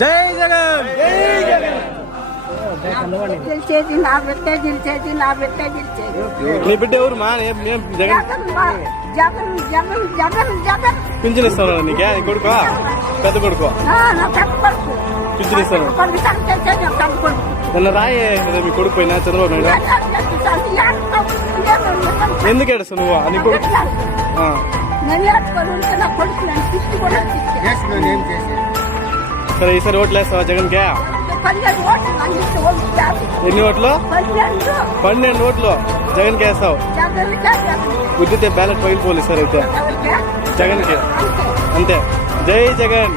జై జగన్ గెలిచేది నా బిడ్డ, గెలిచేది నా బిడ్డ, గెలిచేది. నీ బిడ్డ ఎవరు మా జగన్ జగన్ జగన్ జగన్ జగన్ పింఛన్ ఇస్తాను నీకే నీ కొడుకో పెద్ద కొడుకో నా పెద్ద కొడుకు. పింఛన్ ఇస్తాను కొడుకు సంతోషం, నా పెద్ద కొడుకు. నిన్న రాయే మీ కొడుకు పోయినా చంద్రబాబు నాయుడు ఎందుకు ఏడుస్తావు నువ్వు నీ కొడుకు నేను ఏడుకొని ఉంటే నా కొడుకు నన్ను తిట్టి కూడా తిట్టాను. సరే ఈసారి ఓట్లు వేస్తావా జగన్ కే 12 ఓట్లు నాకు ఇస్తే ఓట్లు కాదు. ఎన్ని ఓట్లు 12 ఓట్లు జగన్ కి వేస్తావు జగన్ జగన్ గుద్దితే బ్యాలెట్ పగిలిపోలేదు సార్ అయితే జగన్ కి అంతే జై జగన్.